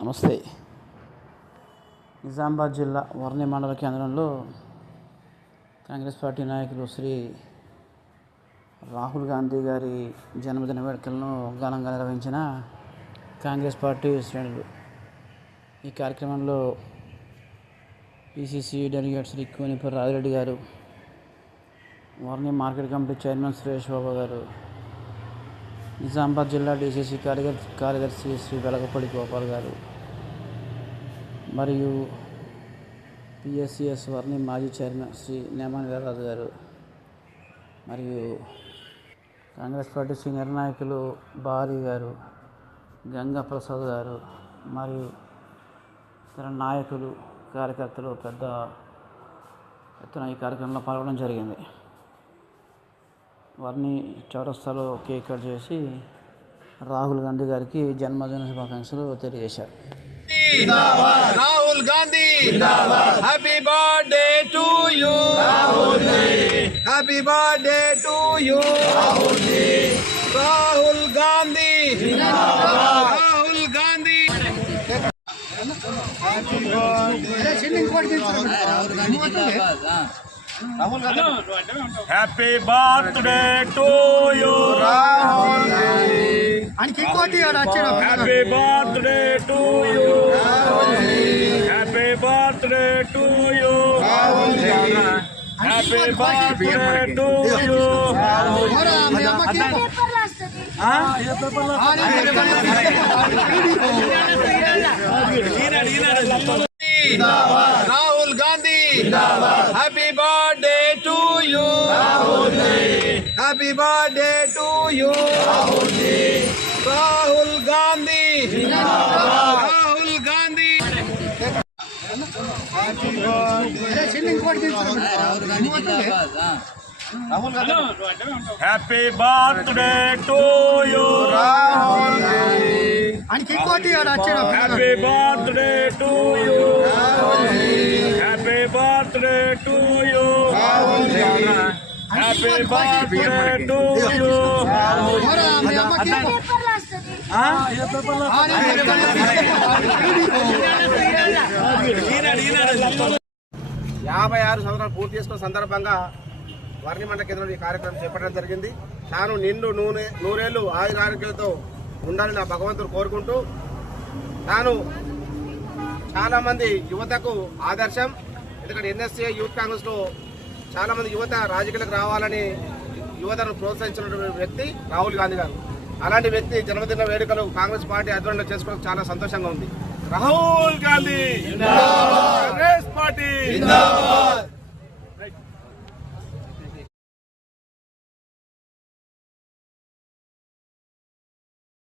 నమస్తే. నిజామాబాద్ జిల్లా వర్ణి మండల కేంద్రంలో కాంగ్రెస్ పార్టీ నాయకులు శ్రీ రాహుల్ గాంధీ గారి జన్మదిన వేడుకలను ఘనంగా నిర్వహించిన కాంగ్రెస్ పార్టీ శ్రేణులు. ఈ కార్యక్రమంలో పిసిసి డెలిగేట్ శ్రీ కోనిపూర్ రాజిరెడ్డి గారు, వర్ణి market committee chairman Suresh Babu గారు, నిజామాబాద్ జిల్లా డిసిసి కార్యదర్శి శ్రీ వెలగపల్లి గోపాల్ గారు మరియు పిఎస్సిఎస్ వర్ణి మాజీ చైర్మన్ శ్రీ నేమాని వీర్రాజు గారు మరియు కాంగ్రెస్ పార్టీ సీనియర్ నాయకులు బాలి గారు, గంగా ప్రసాద్ గారు మరియు ఇతర నాయకులు, కార్యకర్తలు పెద్ద ఎత్తున ఈ కార్యక్రమంలో పాల్గొనడం జరిగింది. వర్ణి చౌరస్తాలో కేక్ కట్ చేసి రాహుల్ గాంధీ గారికి జన్మదిన శుభాకాంక్షలు తెలియజేశారు. Rahul Gandhi happy birthday to you, happy birthday to you Rahul Gandhi, Rahul Gandhi. Happy birthday to you Rahul Gandhi, happy birthday to you, happy birthday to you, happy birthday to you. Rahul Gandhi happy birthday to you, happy birthday to you Rahul Gandhi, Rahul Gandhi. Happy birthday to you Rahul Gandhi, happy birthday to you, happy birthday to you, happy birthday to you. యాభై 56 సంవత్సరాలు పూర్తి చేసుకున్న సందర్భంగా వర్ణి మండల కేంద్రంలో ఈ కార్యక్రమం చేపట్టడం జరిగింది. తాను నిండు నూరేళ్లు ఆయురారోగ్యాలతో ఉండాలని నా భగవంతుడు కోరుకుంటూ, తాను చాలా మంది యువతకు ఆదర్శం. ఎందుకంటే ఎన్ఎస్ఏ యూత్ కాంగ్రెస్ లో చాలా మంది యువత రాజకీయాలకు రావాలని యువతను ప్రోత్సహించిన వ్యక్తి రాహుల్ గాంధీ గారు. అలాంటి వ్యక్తి జన్మదిన వేడుకలు కాంగ్రెస్ పార్టీ ఆధ్వర్యంలో చేసుకోవడం చాలా సంతోషంగా ఉంది. రాహుల్ గాంధీ, కాంగ్రెస్ పార్టీ.